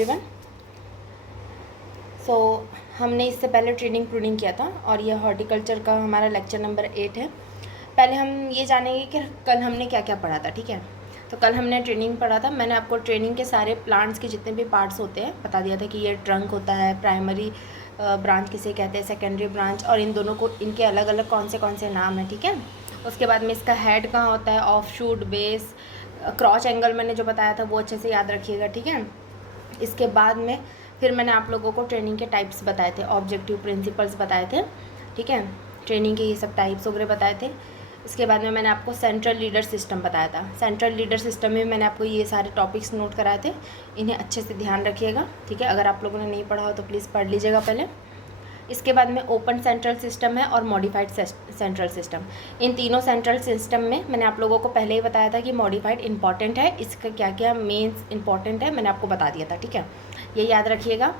Everyone. सो हमने इससे पहले ट्रेनिंग प्रूनिंग किया था और यह हॉर्टिकल्चर का हमारा लेक्चर नंबर 8 है। पहले हम ये जानेंगे कि कल हमने क्या क्या पढ़ा था। ठीक है, तो कल हमने ट्रेनिंग पढ़ा था। मैंने आपको ट्रेनिंग के सारे प्लांट्स के जितने भी पार्ट्स होते हैं बता दिया था कि ये ट्रंक होता है, प्राइमरी ब्रांच किसे कहते हैं, सेकेंडरी ब्रांच, और इन दोनों को इनके अलग अलग कौन से नाम हैं। ठीक है, उसके बाद में इसका हेड कहाँ होता है, ऑफ शूट, बेस, क्रॉच एंगल मैंने जो बताया था वो अच्छे से याद रखिएगा। ठीक है, इसके बाद में फिर मैंने आप लोगों को ट्रेनिंग के टाइप्स बताए थे, ऑब्जेक्टिव प्रिंसिपल्स बताए थे। ठीक है, ट्रेनिंग के ये सब टाइप्स वगैरह बताए थे। इसके बाद में मैंने आपको सेंट्रल लीडर सिस्टम बताया था। सेंट्रल लीडर सिस्टम में मैंने आपको ये सारे टॉपिक्स नोट कराए थे, इन्हें अच्छे से ध्यान रखिएगा। ठीक है, अगर आप लोगों ने नहीं पढ़ा हो तो प्लीज़ पढ़ लीजिएगा पहले। इसके बाद में ओपन सेंट्रल सिस्टम है और मॉडिफाइड सेंट्रल सिस्टम। इन तीनों सेंट्रल सिस्टम में मैंने आप लोगों को पहले ही बताया था कि मॉडिफाइड इंपॉर्टेंट है, इसका क्या क्या मेन इंपॉर्टेंट है मैंने आपको बता दिया था। ठीक है, ये याद रखिएगा।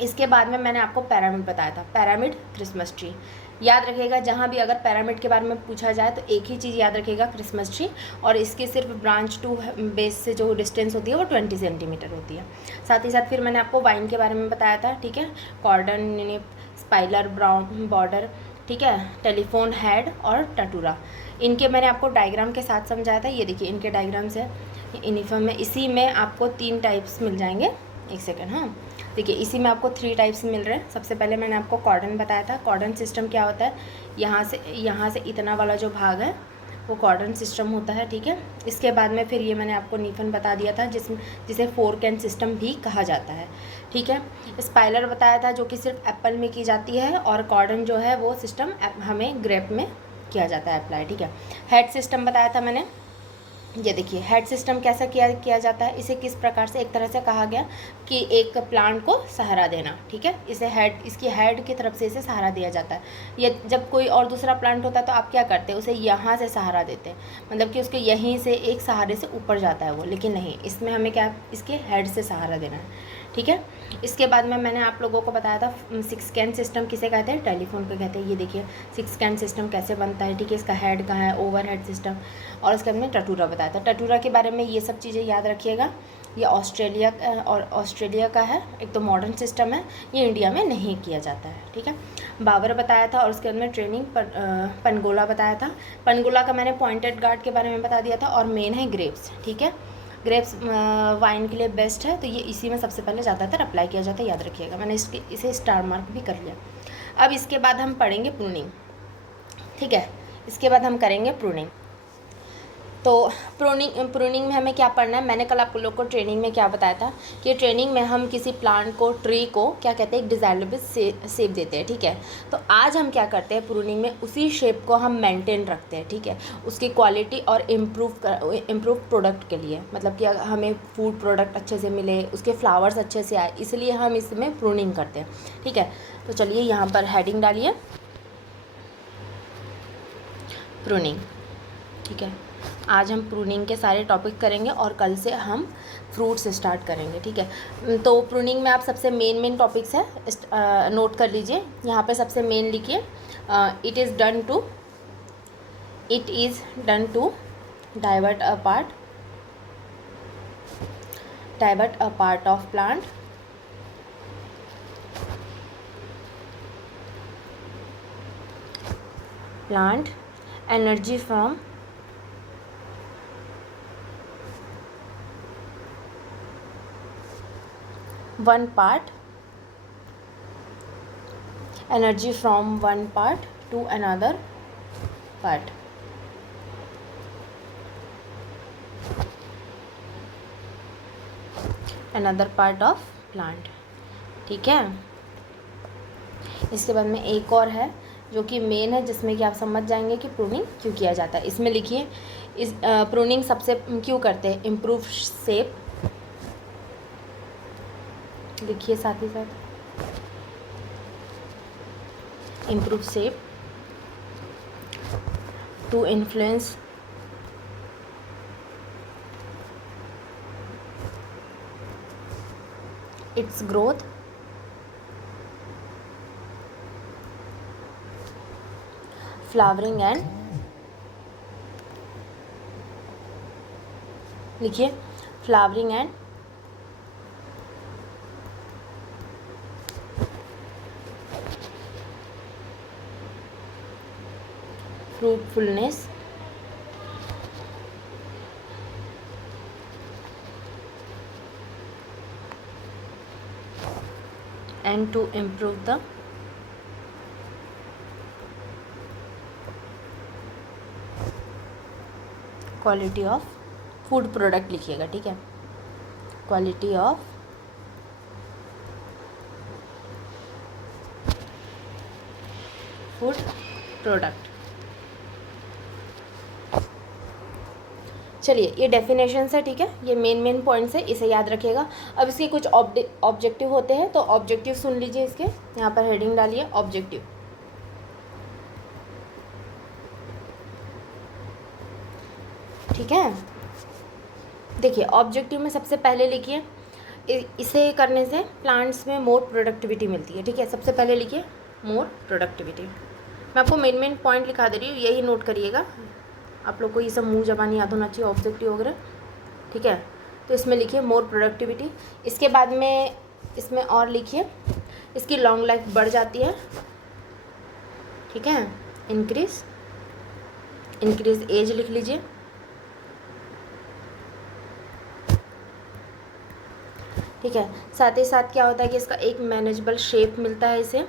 इसके बाद में मैंने आपको पैरामिड बताया था, पैरामिड, क्रिसमस ट्री याद रखिएगा। जहाँ भी अगर पैरामिड के बारे में पूछा जाए तो एक ही चीज़ याद रखिएगा, क्रिसमस ट्री, और इसकी सिर्फ ब्रांच टू बेस से जो डिस्टेंस होती है वो 20 सेंटीमीटर होती है। साथ ही साथ फिर मैंने आपको वाइन के बारे में बताया था। ठीक है, कॉर्डन, स्पाइलर, ब्राउन बॉर्डर, ठीक है, टेलीफोन हेड और टटूरा, इनके मैंने आपको डायग्राम के साथ समझाया था। ये देखिए इनके डायग्राम्स है यूनिफॉर्म में। इसी में आपको 3 टाइप्स मिल जाएंगे। एक सेकेंड, हाँ देखिए इसी में आपको 3 टाइप्स मिल रहे हैं। सबसे पहले मैंने आपको कॉर्डन बताया था। कॉर्डन सिस्टम क्या होता है, यहाँ से इतना वाला जो भाग है वो कॉर्डन सिस्टम होता है। ठीक है, इसके बाद में फिर ये मैंने आपको निफन बता दिया था जिसे फोर्क एंड सिस्टम भी कहा जाता है। ठीक है, स्पाइलर बताया था जो कि सिर्फ एप्पल में की जाती है, और कॉर्डन जो है वो सिस्टम हमें ग्रेप में किया जाता है अप्लाई। ठीक है, हेड सिस्टम बताया था मैंने। ये देखिए हेड सिस्टम कैसा किया जाता है, इसे किस प्रकार से एक तरह से कहा गया कि एक प्लांट को सहारा देना। ठीक है, इसे इसकी हेड की तरफ से इसे सहारा दिया जाता है। ये जब कोई और दूसरा प्लांट होता है तो आप क्या करते हैं, उसे यहाँ से सहारा देते हैं, मतलब कि उसके यहीं से एक सहारे से ऊपर जाता है वो, लेकिन नहीं, इसमें हमें क्या इसके हेड से सहारा देना है। ठीक है, इसके बाद में मैंने आप लोगों को बताया था 6 स्कैन सिस्टम किसे कहते हैं, टेलीफोन को कहते हैं। ये देखिए 6 स्कैन सिस्टम कैसे बनता है। ठीक है, इसका हेड कहाँ है, ओवर हेड सिस्टम, और उसके बाद में टटूरा बताया था। टटूरा के बारे में ये सब चीज़ें याद रखिएगा। ये ऑस्ट्रेलिया का है, एक तो मॉडर्न सिस्टम है, ये इंडिया में नहीं किया जाता है। ठीक है, बाबर बताया था, और उसके बाद में ट्रेनिंग पनगोला बताया था। पनगोला का मैंने पॉइंटेड गार्ड के बारे में बता दिया था, और मेन है ग्रेप्स। ठीक है, ग्रेप्स वाइन के लिए बेस्ट है, तो ये इसी में सबसे पहले ज़्यादातर अप्लाई किया जाता है, याद रखिएगा। मैंने इसे स्टार मार्क भी कर लिया। अब इसके बाद हम पढ़ेंगे प्रूनिंग। ठीक है, इसके बाद हम करेंगे प्रूनिंग। तो प्रूनिंग में हमें क्या पढ़ना है, मैंने कल आप लोग को ट्रेनिंग में क्या बताया था कि ट्रेनिंग में हम किसी प्लांट को, ट्री को क्या कहते हैं, एक डिज़ायरेबल शेप देते हैं। ठीक है, तो आज हम क्या करते हैं, प्रूनिंग में उसी शेप को हम मेंटेन रखते हैं। ठीक है, उसकी क्वालिटी और इम्प्रूव प्रोडक्ट के लिए, मतलब कि हमें फूड प्रोडक्ट अच्छे से मिले, उसके फ्लावर्स अच्छे से आए, इसलिए हम इसमें प्रूनिंग करते हैं। ठीक है, तो चलिए यहाँ पर हेडिंग डालिए, प्रूनिंग। ठीक है, आज हम प्रूनिंग के सारे टॉपिक करेंगे और कल से हम फ्रूट्स स्टार्ट करेंगे। ठीक है, तो प्रूनिंग में आप सबसे मेन टॉपिक्स है, नोट कर लीजिए। यहाँ पे सबसे मेन लिखिए, it is done to divert a part of plant energy from one part to another part. Another part of plant. ठीक है, इसके बाद में एक और है जो कि मेन है, जिसमें कि आप समझ जाएंगे कि प्रूनिंग क्यों किया जाता है। इसमें लिखिए, इस प्रूनिंग सबसे क्यों करते हैं, इम्प्रूव शेप लिखिए, साथ ही साथ improve shape, to influence its growth, flowering and, लिखिए flowering and fruitfulness and to improve the quality of food product लिखिएगा, ठीक है, क्वालिटी ऑफ फूड प्रोडक्ट। चलिए ये डेफिनेशन है, ठीक है, ये मेन पॉइंट्स है, इसे याद रखिएगा। अब इसके कुछ ऑब्जेक्टिव होते हैं, तो ऑब्जेक्टिव सुन लीजिए, इसके यहाँ पर हेडिंग डालिए ऑब्जेक्टिव। ठीक है, देखिए ऑब्जेक्टिव में सबसे पहले लिखिए, इसे करने से प्लांट्स में मोर प्रोडक्टिविटी मिलती है। ठीक है, सबसे पहले लिखिए मोर प्रोडक्टिविटी। मैं आपको मेन पॉइंट लिखा दे रही हूँ, यही नोट करिएगा। आप लोग को ये सब मुंह जबानी याद होना चाहिए, ऑब्जेक्टिव वगैरह। ठीक है, तो इसमें लिखिए मोर प्रोडक्टिविटी। इसके बाद में इसमें और लिखिए इसकी लॉन्ग लाइफ बढ़ जाती है। ठीक है, इंक्रीज एज लिख लीजिए। ठीक है, साथ ही साथ क्या होता है कि इसका एक मैनेजेबल शेप मिलता है इसे।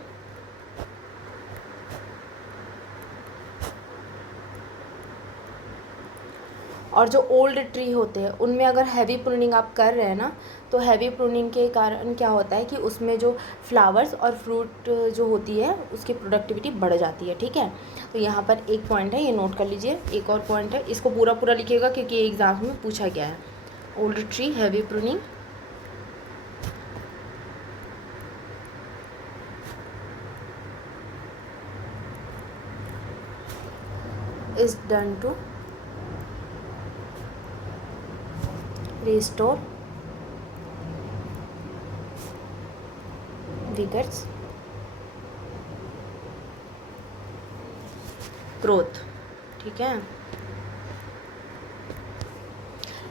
और जो ओल्ड ट्री होते हैं उनमें अगर हैवी प्रूनिंग आप कर रहे हैं ना, तो हैवी प्रूनिंग के कारण क्या होता है कि उसमें जो फ्लावर्स और फ्रूट जो होती है उसकी प्रोडक्टिविटी बढ़ जाती है। ठीक है, तो यहाँ पर एक पॉइंट है, ये नोट कर लीजिए। एक और पॉइंट है, इसको पूरा लिखिएगा क्योंकि ये एग्जाम में पूछा गया है। Old tree heavy pruning is done to restore vigorous growth. ठीक है,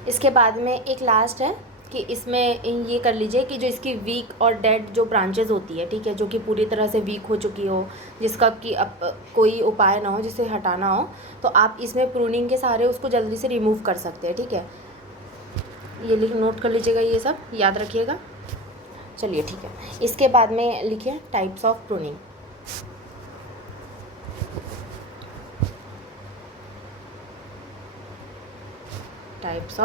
इसके बाद में एक लास्ट है कि इसमें ये कर लीजिए कि जो इसकी वीक और डेड जो ब्रांचेस होती है, ठीक है, जो कि पूरी तरह से वीक हो चुकी हो, जिसका कि अब कोई उपाय ना हो, जिसे हटाना हो, तो आप इसमें प्रूनिंग के सहारे उसको जल्दी से रिमूव कर सकते हैं। ठीक है, ये नोट कर लीजिएगा, ये सब याद रखिएगा। चलिए ठीक है, इसके बाद में लिखिए types of pruning. Types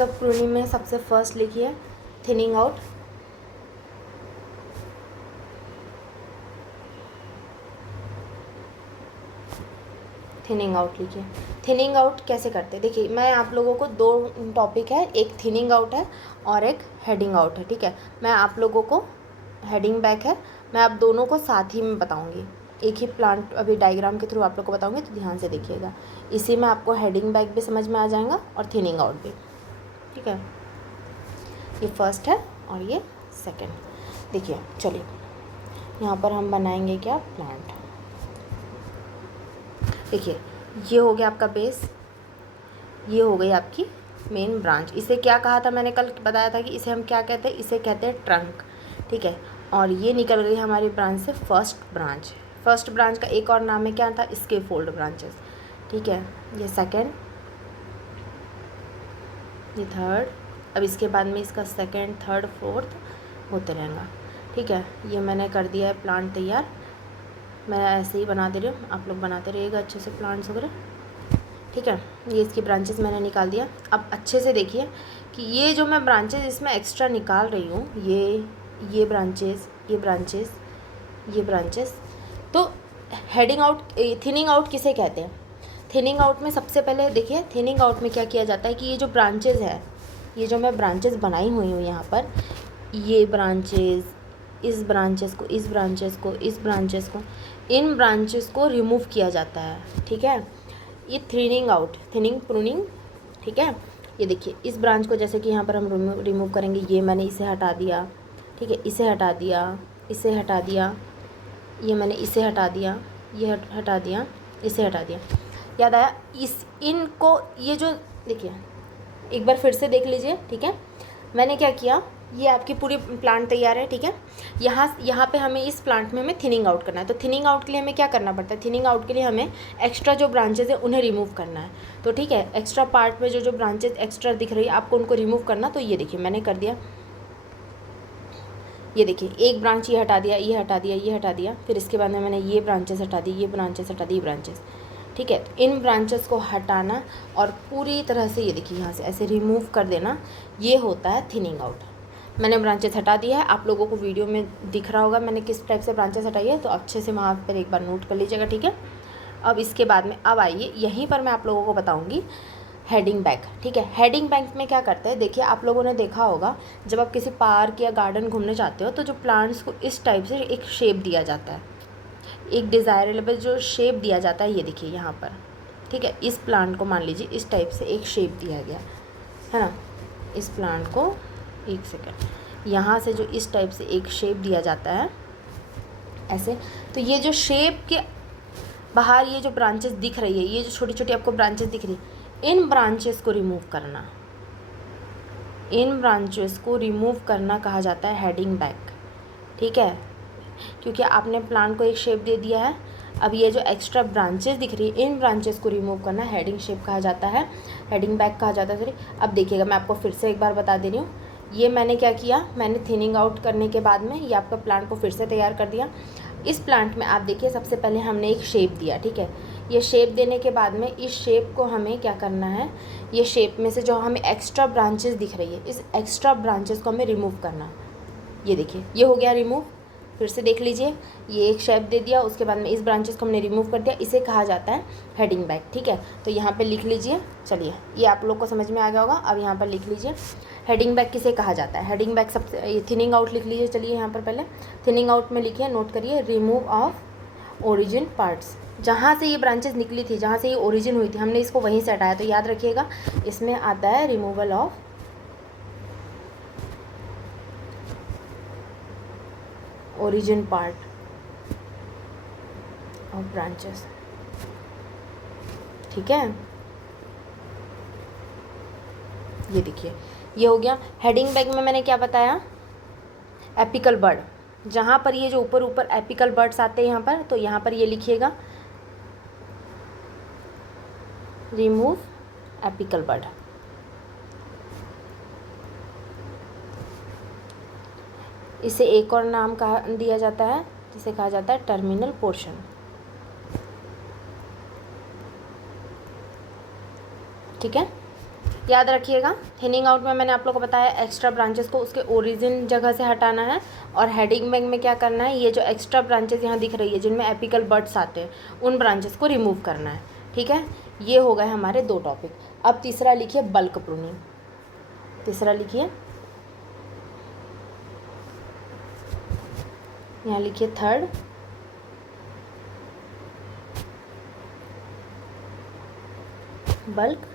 of pruning में सबसे फर्स्ट लिखिए थिनिंग आउट। थिनिंग आउट लिखिए। थिनिंग आउट कैसे करते हैं, देखिए मैं आप लोगों को दो टॉपिक है, एक थिनिंग आउट है और एक हेडिंग आउट है। ठीक है, मैं आप लोगों को हेडिंग बैक है, मैं आप दोनों को साथ ही में बताऊंगी, एक ही प्लांट अभी डायग्राम के थ्रू आप लोग को बताऊंगी, तो ध्यान से देखिएगा। इसी में आपको हेडिंग बैक भी समझ में आ जाएगा और थिनिंग आउट भी। ठीक है, ये फर्स्ट है और ये सेकंड। देखिए चलिए यहाँ पर हम बनाएंगे क्या, प्लांट। देखिए ये हो गया आपका बेस, ये हो गई आपकी मेन ब्रांच। इसे क्या कहा था, मैंने कल बताया था कि इसे हम क्या कहते हैं, इसे कहते हैं ट्रंक। ठीक है, और ये निकल गई हमारी ब्रांच से फर्स्ट ब्रांच। फर्स्ट ब्रांच का एक और नाम है क्या था, स्कैफोल्ड ब्रांचेस। ठीक है, ये सेकंड, ये थर्ड, अब इसके बाद में इसका सेकंड थर्ड फोर्थ होते रहेगा। ठीक है, ये मैंने कर दिया है प्लांट तैयार। मैं ऐसे ही बना दे रही हूँ, आप लोग बनाते रहिएगा अच्छे से प्लांट्स वगैरह। ठीक है, ये इसकी ब्रांचेस मैंने निकाल दिया। अब अच्छे से देखिए कि ये जो मैं ब्रांचेस इसमें एक्स्ट्रा निकाल रही हूँ, ये ब्रांचेस, ये ब्रांचेस, ये ब्रांचेस। तो हेडिंग आउट, थिनिंग आउट किसे कहते हैं। थिनिंग आउट में सबसे पहले देखिए, थिनिंग आउट में क्या किया जाता है कि ये जो ब्रांचेस है, ये जो मैं ब्रांचेस बनाई हुई हूँ यहाँ पर, ये ब्रांचेस, इस ब्रांचेस को, इस ब्रांचेस को, इस ब्रांचेस को, इन ब्रांचेस को रिमूव किया जाता है। ठीक है, ये थिनिंग आउट, थिनिंग प्रूनिंग। ठीक है, ये देखिए इस ब्रांच को जैसे कि यहाँ पर हम रिमूव करेंगे, ये मैंने इसे हटा दिया। ठीक है, इसे हटा दिया, इसे हटा दिया, ये मैंने इसे हटा दिया, ये हटा दिया, इसे हटा दिया। याद आया, इनको ये जो देखिए एक बार फिर से देख लीजिए। ठीक है, मैंने क्या किया, ये आपकी पूरी प्लांट तैयार है, ठीक है। यहाँ पे हमें इस प्लांट में हमें थिनिंग आउट करना है। तो थिनिंग आउट के लिए हमें क्या करना पड़ता है, थिनिंग आउट के लिए हमें एक्स्ट्रा जो ब्रांचेज है उन्हें रिमूव करना है। तो ठीक है, एक्स्ट्रा पार्ट में जो ब्रांचेज एक्स्ट्रा दिख रही है आपको उनको रिमूव करना। तो ये देखिए मैंने कर दिया, ये देखिए एक ब्रांच ये हटा दिया, ये हटा दिया, ये हटा दिया, फिर इसके बाद में मैंने ये ब्रांचेस हटा दी, ये ब्रांचेस हटा दी, ये ब्रांचेस, ठीक है। तो इन ब्रांचेस को हटाना और पूरी तरह से ये देखिए यहाँ से ऐसे रिमूव कर देना, ये होता है थिनिंग आउट। मैंने ब्रांचेस हटा दिया है, आप लोगों को वीडियो में दिख रहा होगा मैंने किस टाइप से ब्रांचेस हटाई है, तो अच्छे से वहाँ पर एक बार नोट कर लीजिएगा, ठीक है। अब इसके बाद में अब आइए यहीं पर मैं आप लोगों को बताऊँगी हेडिंग बैग, ठीक है। हेडिंग बैग में क्या करते हैं, देखिए आप लोगों ने देखा होगा जब आप किसी पार्क या गार्डन घूमने जाते हो तो जो प्लांट्स को इस टाइप से एक शेप दिया जाता है, एक डिज़ायरेबल जो शेप दिया जाता है, ये देखिए यहाँ पर, ठीक है। इस प्लांट को मान लीजिए इस टाइप से एक शेप दिया गया है ना, इस प्लांट को, एक सेकेंड, यहाँ से जो इस टाइप से एक शेप दिया जाता है ऐसे, तो ये जो शेप के बाहर ये जो ब्रांचेस दिख रही है, ये जो छोटी छोटी आपको ब्रांचेस दिख रही है, इन ब्रांचेस को रिमूव करना, इन ब्रांचेस को रिमूव करना कहा जाता है हेडिंग बैग, ठीक है। क्योंकि आपने प्लांट को एक शेप दे दिया है, अब ये जो एक्स्ट्रा ब्रांचेस दिख रही है इन ब्रांचेस को रिमूव करना हेडिंग शेप कहा जाता है, हेडिंग बैग कहा जाता है, सॉरी। अब देखिएगा मैं आपको फिर से एक बार बता दे रही हूँ, ये मैंने क्या किया, मैंने थिनिंग आउट करने के बाद में ये आपका प्लांट को फिर से तैयार कर दिया। इस प्लांट में आप देखिए सबसे पहले हमने एक शेप दिया, ठीक है। ये शेप देने के बाद में इस शेप को हमें क्या करना है, ये शेप में से जो हमें एक्स्ट्रा ब्रांचेस दिख रही है इस एक्स्ट्रा ब्रांचेस को हमें रिमूव करना। ये देखिए ये हो गया रिमूव, फिर से देख लीजिए, ये एक शेप दे दिया, उसके बाद में इस ब्रांचेस को हमने रिमूव कर दिया, इसे कहा जाता है हेडिंग बैग, ठीक है। तो यहाँ पे लिख लीजिए, चलिए ये आप लोग को समझ में आ गया होगा। अब यहाँ पर लिख लीजिए हेडिंग बैग किसे कहा जाता है, हेडिंग बैग सबसे, थिनिंग आउट लिख लीजिए, चलिए यहाँ पर पहले थिनिंग आउट में लिखिए, नोट करिए, रिमूव ऑफ ओरिजिन पार्ट्स, जहाँ से ये ब्रांचेस निकली थी, जहाँ से ये ओरिजिन हुई थी, हमने इसको वहीं से हटाया। तो याद रखिएगा इसमें आता है removal of origin part of branches, ठीक है। ये देखिए ये हो गया। हेडिंग बैग में मैंने क्या बताया, एपिकल बर्ड, जहाँ पर ये जो ऊपर ऊपर एपिकल बर्ड्स आते हैं यहाँ पर, तो यहाँ पर ये लिखिएगा रिमूव एपिकल बर्ड। इसे एक और नाम कहा दिया जाता है जिसे कहा जाता है टर्मिनल पोर्शन, ठीक है। याद रखिएगा थिनिंग आउट में मैंने आप लोगों को बताया एक्स्ट्रा ब्रांचेस को उसके ओरिजिन जगह से हटाना है, और हेडिंग बैग में क्या करना है, ये जो एक्स्ट्रा ब्रांचेस यहाँ दिख रही है जिनमें एपिकल बर्ड्स आते हैं उन ब्रांचेस को रिमूव करना है, ठीक है। ये हो गए हमारे दो टॉपिक। अब तीसरा लिखिए बल्क प्रूनिंग, तीसरा लिखिए, यहाँ लिखिए थर्ड बल्क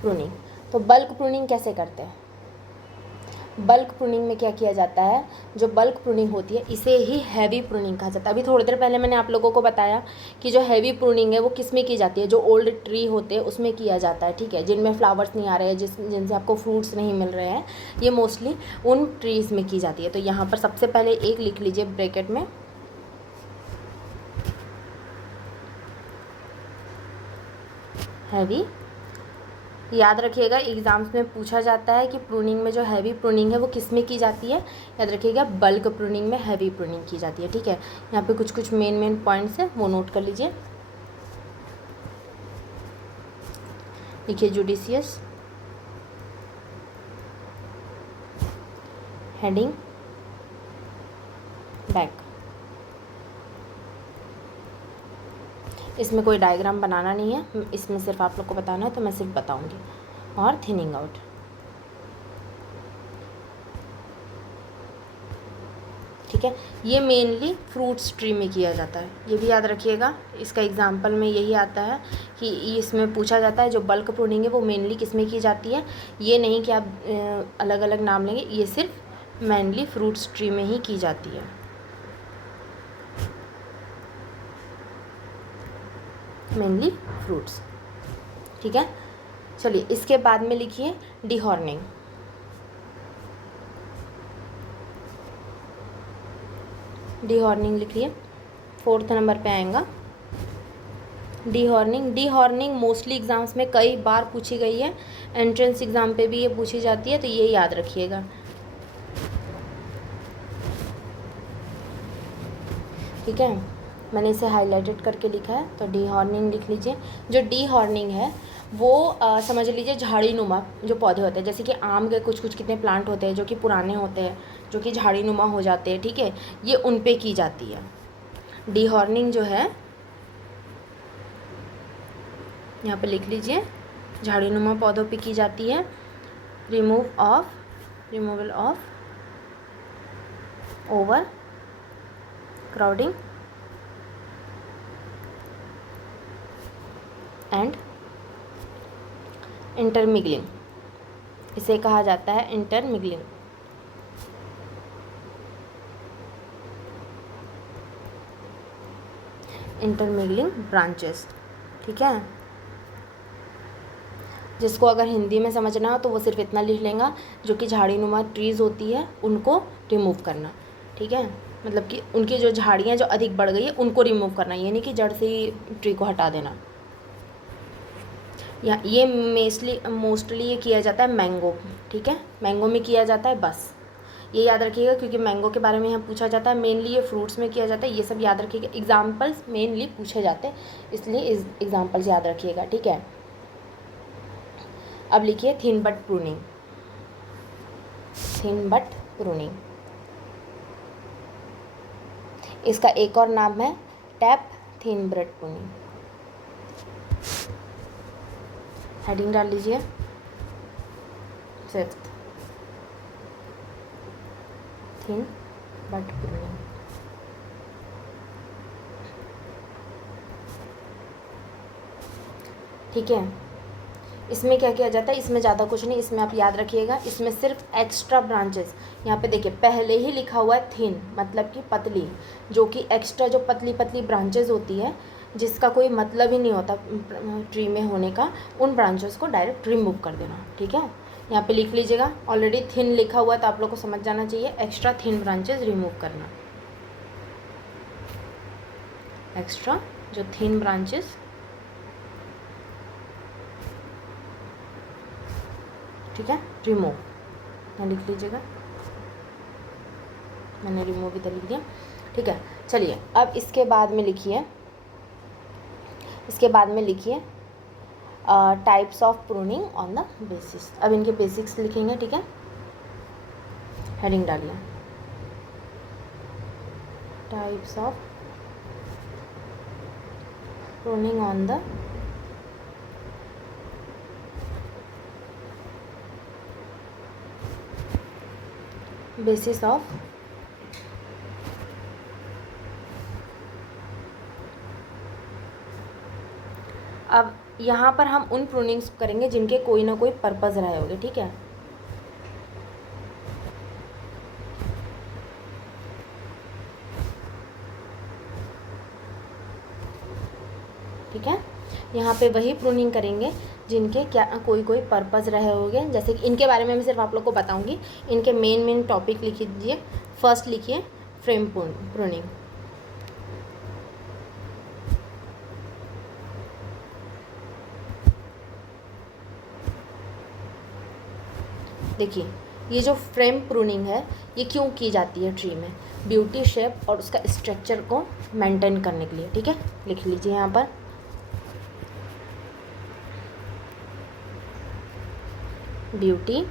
प्रूनिंग। तो बल्क प्रूनिंग कैसे करते हैं, बल्क प्रूनिंग में क्या किया जाता है, जो बल्क प्रूनिंग होती है इसे ही हैवी प्रूनिंग कहा जाता है। अभी थोड़ी देर पहले मैंने आप लोगों को बताया कि जो हैवी प्रूनिंग है वो किस में की जाती है, जो ओल्ड ट्री होते हैं उसमें किया जाता है, ठीक है, जिनमें फ्लावर्स नहीं आ रहे हैं, जिनसे आपको फ्रूट्स नहीं मिल रहे हैं, ये मोस्टली उन ट्रीज़ में की जाती है। तो यहाँ पर सबसे पहले एक लिख लीजिए ब्रैकेट में, हैवी। याद रखिएगा एग्ज़ाम्स में पूछा जाता है कि प्रूनिंग में जो हैवी प्रूनिंग है वो किस में की जाती है, याद रखिएगा बल्क प्रूनिंग में हैवी प्रूनिंग की जाती है, ठीक है। यहाँ पे कुछ कुछ मेन पॉइंट्स हैं वो नोट कर लीजिए, लिखिए जुडिशियस, हेडिंग बैग। इसमें कोई डायग्राम बनाना नहीं है, इसमें सिर्फ आप लोग को बताना है तो मैं सिर्फ बताऊंगी। और थिनिंग आउट, ठीक है, ये मेनली फ्रूट्स ट्री में किया जाता है, ये भी याद रखिएगा। इसका एग्जांपल में यही आता है कि इसमें पूछा जाता है जो बल्क प्रूनिंग है वो मेनली किस में की जाती है, ये नहीं कि आप अलग अलग नाम लेंगे, ये सिर्फ मेनली फ्रूट्स ट्री में ही की जाती है, मेनली फ्रूट्स, ठीक है। चलिए इसके बाद में लिखिए डिहॉर्निंग। डी हॉर्निंग लिखिए, 4th नंबर पे आएगा D horning. D horning mostly exams में कई बार पूछी गई है, एंट्रेंस एग्ज़ाम पे भी ये पूछी जाती है, तो ये याद रखिएगा। ठीक है, मैंने इसे हाईलाइटेड करके लिखा है, तो डी हॉर्निंग लिख लीजिए। जो डी हॉर्निंग है वो समझ लीजिए झाड़ी नुमा जो पौधे होते हैं, जैसे कि आम के कुछ कुछ कितने प्लांट होते हैं जो कि पुराने होते हैं, जो कि झाड़ी नुमा हो जाते हैं, ठीक है, ये उन पे की जाती है। डी हॉर्निंग जो है यहाँ पे लिख लीजिए, झाड़ी नुमा पौधों पे की जाती है। Removal of overcrowding and intermingling, इसे कहा जाता है इंटरमिगलिंग। इंटरमिगलिंग ब्रांचेस, ठीक है। जिसको अगर हिंदी में समझना हो तो वो सिर्फ इतना लिख लेगा, जो कि झाड़ी नुमा ट्रीज़ होती है उनको रिमूव करना, ठीक है, मतलब कि उनकी जो झाड़ियाँ जो अधिक बढ़ गई है उनको रिमूव करना, ये नहीं कि जड़ से ही ट्री को हटा देना। या ये मोस्टली ये किया जाता है मैंगो, ठीक है, मैंगो में किया जाता है, बस ये याद रखिएगा, क्योंकि मैंगो के बारे में यहाँ पूछा जाता है। मेनली ये फ्रूट्स में किया जाता है, ये सब याद रखिएगा, एग्जाम्पल्स मेनली पूछे जाते हैं, इसलिए एग्जाम्पल्स याद रखिएगा, ठीक है। अब लिखिए thin but pruning. Thin but pruning, इसका एक और नाम है tap thin but pruning. Heading डाल लीजिए 5th, थिन बट प्रूनिंग। ठीक है, इसमें क्या किया जाता है, इसमें ज़्यादा कुछ नहीं, इसमें आप याद रखिएगा, इसमें सिर्फ एक्स्ट्रा ब्रांचेस, यहाँ पे देखिए पहले ही लिखा हुआ है थिन, मतलब कि पतली, जो कि एक्स्ट्रा जो पतली पतली ब्रांचेस होती है जिसका कोई मतलब ही नहीं होता ट्री में होने का, उन ब्रांचेस को डायरेक्ट रिमूव कर देना, ठीक है। यहाँ पे लिख लीजिएगा, ऑलरेडी थिन लिखा हुआ है तो आप लोग को समझ जाना चाहिए, एक्स्ट्रा थिन ब्रांचेस रिमूव करना, एक्स्ट्रा जो थिन ब्रांचेस, ठीक है, रिमूव, यहाँ लिख लीजिएगा, मैंने रिमूव इधर लिख दिया, ठीक है। चलिए अब इसके बाद में लिखिए, types of pruning on the basis. अब इनके बेसिक्स लिखेंगे, ठीक है, हेडिंग डालिए types of pruning on the basis of अब यहाँ पर हम उन प्रूनिंग्स करेंगे जिनके कोई ना कोई पर्पज़ रहे होंगे, ठीक है। ठीक है, यहाँ पे वही प्रूनिंग करेंगे जिनके क्या कोई पर्पज़ रहे होंगे, जैसे कि इनके बारे में मैं सिर्फ आप लोग को बताऊंगी, इनके मेन टॉपिक लिख दीजिए। फर्स्ट लिखिए फ्रेम प्रूनिंग, देखिए ये जो फ्रेम प्रूनिंग है ये क्यों की जाती है ट्री में, ब्यूटी, शेप और उसका स्ट्रक्चर को मेंटेन करने के लिए, ठीक है, लिख लीजिए यहाँ पर ब्यूटी,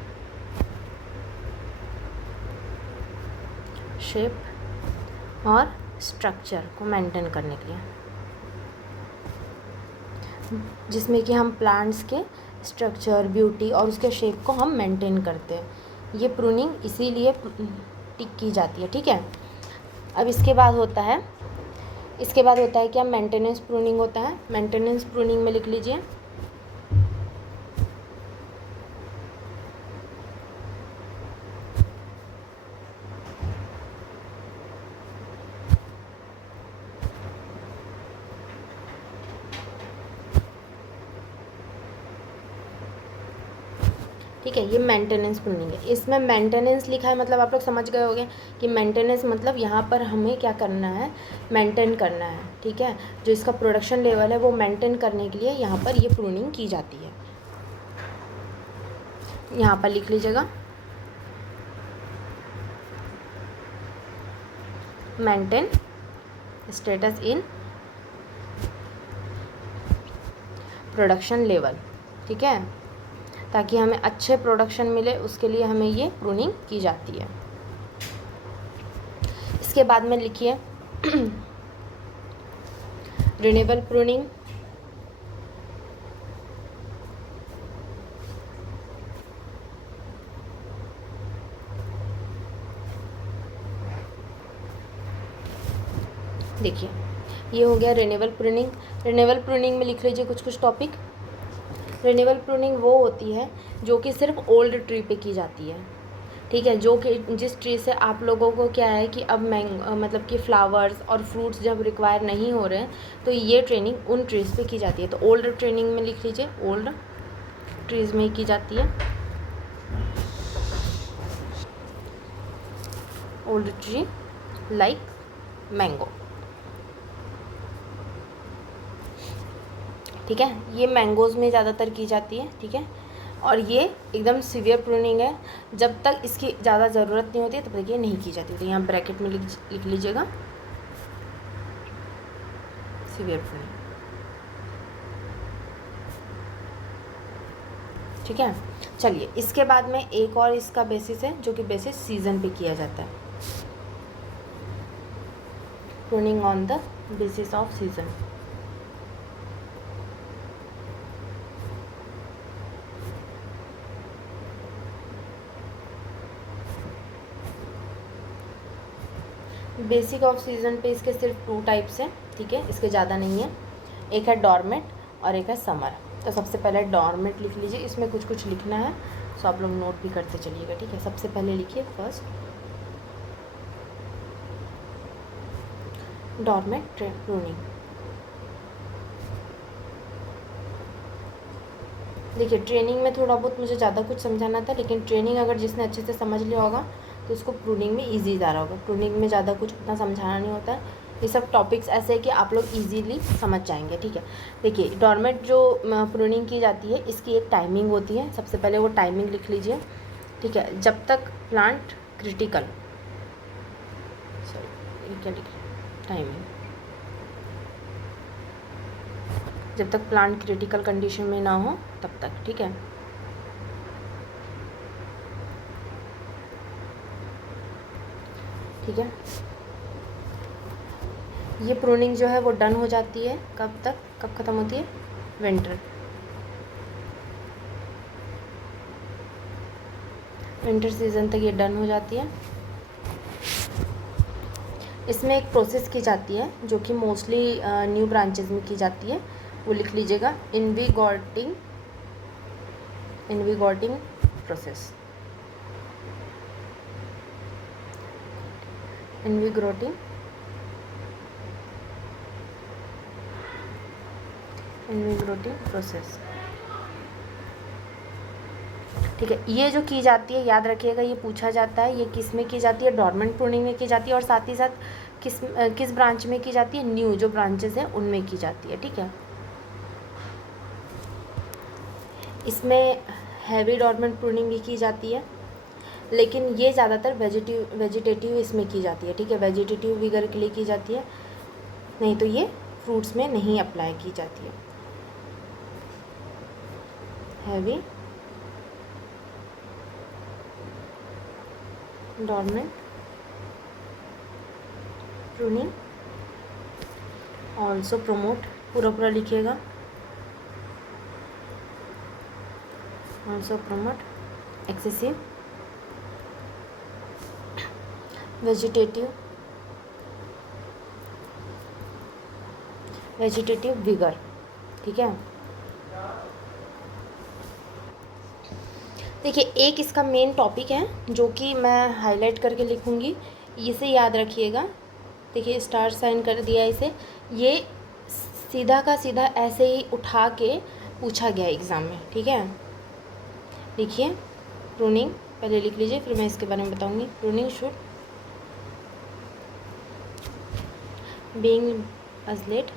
शेप और स्ट्रक्चर को मेंटेन करने के लिए, जिसमें कि हम प्लांट्स के स्ट्रक्चर, ब्यूटी और उसके शेप को हम मेंटेन करते हैं। ये प्रूनिंग इसीलिए टिक की जाती है, ठीक है। अब इसके बाद होता है क्या, मेंटेनेंस प्रूनिंग होता है। मेंटेनेंस प्रूनिंग में लिख लीजिए ठीक है। ये मेंटेनेंस प्रूनिंग है। इसमें मेंटेनेंस लिखा है मतलब आप लोग समझ गए होंगे कि मेंटेनेंस मतलब यहाँ पर हमें क्या करना है, मेंटेन करना है। ठीक है, जो इसका प्रोडक्शन लेवल है वो मेंटेन करने के लिए यहाँ पर ये प्रूनिंग की जाती है। यहाँ पर लिख लीजिएगा maintain status in production level. ठीक है, ताकि हमें अच्छे प्रोडक्शन मिले उसके लिए हमें ये प्रूनिंग की जाती है। इसके बाद में लिखिए रिन्यूएबल प्रूनिंग। देखिए ये हो गया रिन्यूएबल प्रूनिंग। रिन्यूएबल प्रूनिंग में लिख लीजिए कुछ टॉपिक। रिन्यूएबल प्रूनिंग वो होती है जो कि सिर्फ ओल्ड ट्री पे की जाती है। ठीक है, जो कि जिस ट्री से आप लोगों को क्या है कि अब मतलब कि फ्लावर्स और फ्रूट्स जब रिक्वायर नहीं हो रहे हैं तो ये ट्रेनिंग उन ट्रीज़ पे की जाती है। तो ओल्ड ट्रेनिंग में लिख लीजिए ओल्ड ट्रीज़ में ही की जाती है। Old tree like mango. ठीक है, ये मैंगोज़ में ज़्यादातर की जाती है। ठीक है, और ये एकदम सीवियर प्रूनिंग है, जब तक इसकी ज़्यादा ज़रूरत नहीं होती है तब तक ये नहीं की जाती। तो यहाँ ब्रैकेट में लिख लीजिएगा सीवियर प्रूनिंग। ठीक है, चलिए इसके बाद में एक और इसका बेसिस है जो कि बेसिस सीज़न पे किया जाता है। Pruning on the basis of season. Basic of season पे इसके सिर्फ 2 टाइप्स हैं। ठीक है, इसके ज़्यादा नहीं है। एक है डॉर्मेंट और एक है समर। तो सबसे पहले डॉर्मेंट लिख लीजिए, इसमें कुछ लिखना है तो आप लोग नोट भी करते चलिएगा। ठीक है, सबसे पहले लिखिए फर्स्ट डॉर्मेंट प्रूनिंग। देखिए ट्रेनिंग में थोड़ा बहुत मुझे ज़्यादा कुछ समझाना था, लेकिन ट्रेनिंग अगर जिसने अच्छे से समझ लिया होगा तो उसको प्रूनिंग में इजी जा रहा होगा। प्रूनिंग में ज़्यादा कुछ उतना समझाना नहीं होता है। ये सब टॉपिक्स ऐसे है कि आप लोग इजीली समझ जाएंगे। ठीक है, देखिए डॉर्मेंट जो प्रूनिंग की जाती है इसकी एक टाइमिंग होती है। सबसे पहले वो टाइमिंग लिख लीजिए। ठीक है, जब तक प्लांट क्रिटिकल, सॉरी क्या लिख टाइमिंग, जब तक प्लांट क्रिटिकल कंडीशन में ना हो तब तक। ठीक है, ठीक है, ये प्रूनिंग जो है वो डन हो जाती है कब तक, कब ख़त्म होती है, विंटर। विंटर सीज़न तक ये डन हो जाती है। इसमें एक प्रोसेस की जाती है जो कि मोस्टली न्यू ब्रांचेस में की जाती है, वो लिख लीजिएगा इनविगोटिंग प्रोसेस। इनविगोटिंग प्रोसेस। ठीक है, ये जो की जाती है याद रखिएगा, ये पूछा जाता है ये किस में की जाती है, डॉर्मेंट प्रूनिंग में की जाती है और साथ ही साथ किस ब्रांच में की जाती है, न्यू जो ब्रांचेस हैं उनमें की जाती है। ठीक है, इसमें हैवी डॉर्मेंट प्रूनिंग भी की जाती है, लेकिन ये ज़्यादातर वेजिटेटिव इसमें की जाती है। ठीक है, वेजिटेटिव विगर के लिए की जाती है, नहीं तो ये फ्रूट्स में नहीं अप्लाई की जाती है। Heavy dormant pruning also promote, पूरा लिखिएगा, also promote excessive vegetative vigour. ठीक है, देखिए एक इसका मेन टॉपिक है जो कि मैं हाईलाइट करके लिखूँगी, इसे याद रखिएगा। देखिए स्टार साइन कर दिया इसे, ये सीधा का सीधा ऐसे ही उठा के पूछा गया एग्ज़ाम में। ठीक है, देखिए प्रूनिंग पहले लिख लीजिए, फिर मैं इसके बारे में बताऊंगी। Pruning should being isolate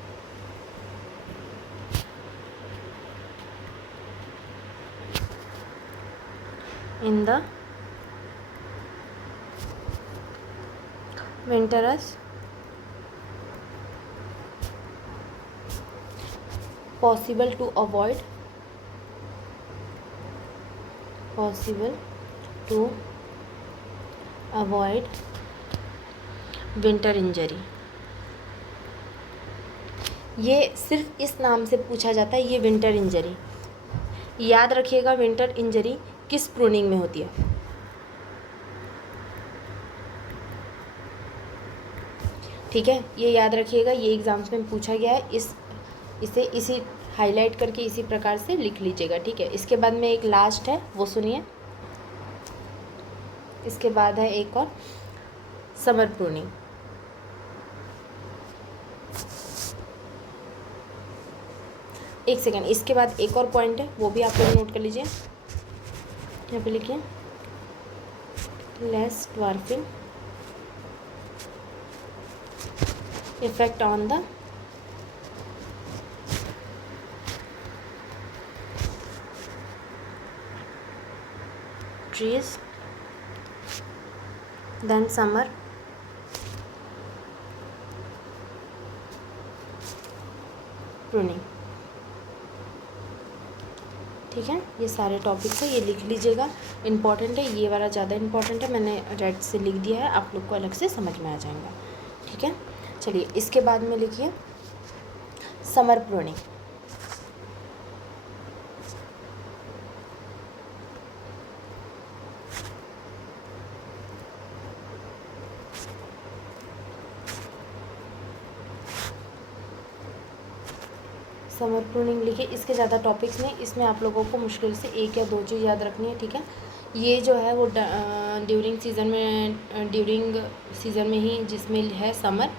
in the winter's possible to avoid winter injury. ये सिर्फ इस नाम से पूछा जाता है, ये विंटर इंजरी। याद रखिएगा विंटर इंजरी किस प्रूनिंग में होती है। ठीक है, ये याद रखिएगा, ये एग्जाम्स में पूछा गया है। इसे इसी हाईलाइट करके इसी प्रकार से लिख लीजिएगा। ठीक है, इसके बाद में एक लास्ट है, वो सुनिए। इसके बाद है एक और समर प्रूनिंग। एक सेकेंड, इसके बाद एक और पॉइंट है, वो भी आप लोग नोट कर लीजिए। यहाँ पे लिखिए less dwarfing effect on the trees then summer pruning. ठीक है, ये सारे टॉपिक्स है, ये लिख लीजिएगा, इम्पॉर्टेंट है। ये वाला ज़्यादा इम्पॉर्टेंट है, मैंने रेड से लिख दिया है, आप लोग को अलग से समझ में आ जाएगा। ठीक है, चलिए इसके बाद में लिखिए समर प्रूनिंग। समर प्रूनिंग लिखिए, इसके ज़्यादा टॉपिक्स नहीं, इसमें आप लोगों को मुश्किल से एक या दो चीज़ याद रखनी है। ठीक है, ये जो है वो ड्यूरिंग सीज़न में ही जिसमें है समर,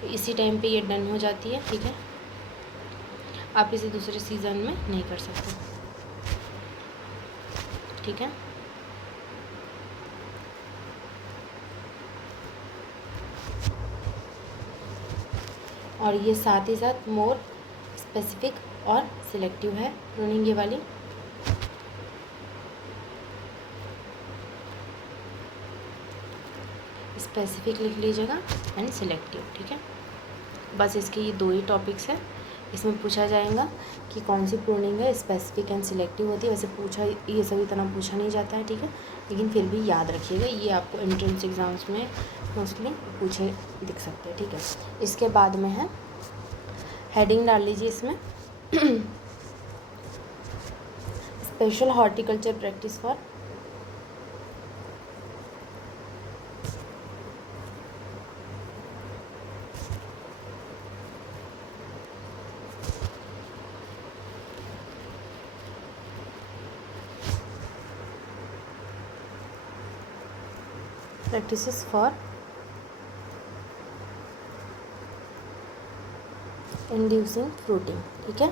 तो इसी टाइम पे ये डन हो जाती है। ठीक है, आप इसे दूसरे सीज़न में नहीं कर सकते। ठीक है, और ये साथ ही साथ मोर स्पेसिफिक और सिलेक्टिव है प्रूनिंग ये वाली। स्पेसिफिक लिख लीजिएगा एंड सिलेक्टिव। ठीक है, बस इसके ये दो ही टॉपिक्स है। इसमें पूछा जाएगा कि कौन सी प्रूनिंग है स्पेसिफिक एंड सिलेक्टिव होती है। वैसे पूछा ये सभी तरह पूछा नहीं जाता है। ठीक है, लेकिन फिर भी याद रखिएगा, ये आपको एंट्रेंस एग्ज़ाम्स में मोस्टली पूछे दिख सकते हैं। ठीक है, इसके बाद में है हेडिंग डाल लीजिए इसमें special horticulture practice for practices for inducing fruiting. ठीक है,